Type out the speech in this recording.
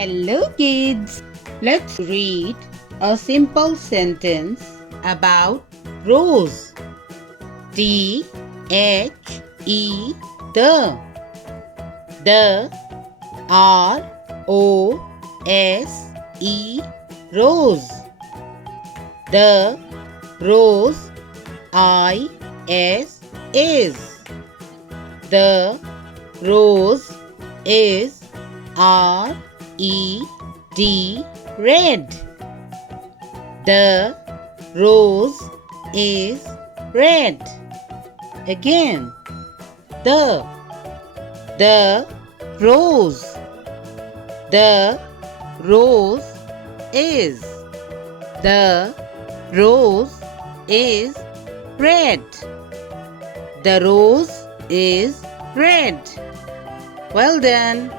Hello kids! Let's read a simple sentence about rose. T-H-E the. The R-O-S-E rose. The rose I-S is. The rose is R-E-D red. The rose is red. Again. The rose. The rose is. The rose is red. The rose is red. Well done.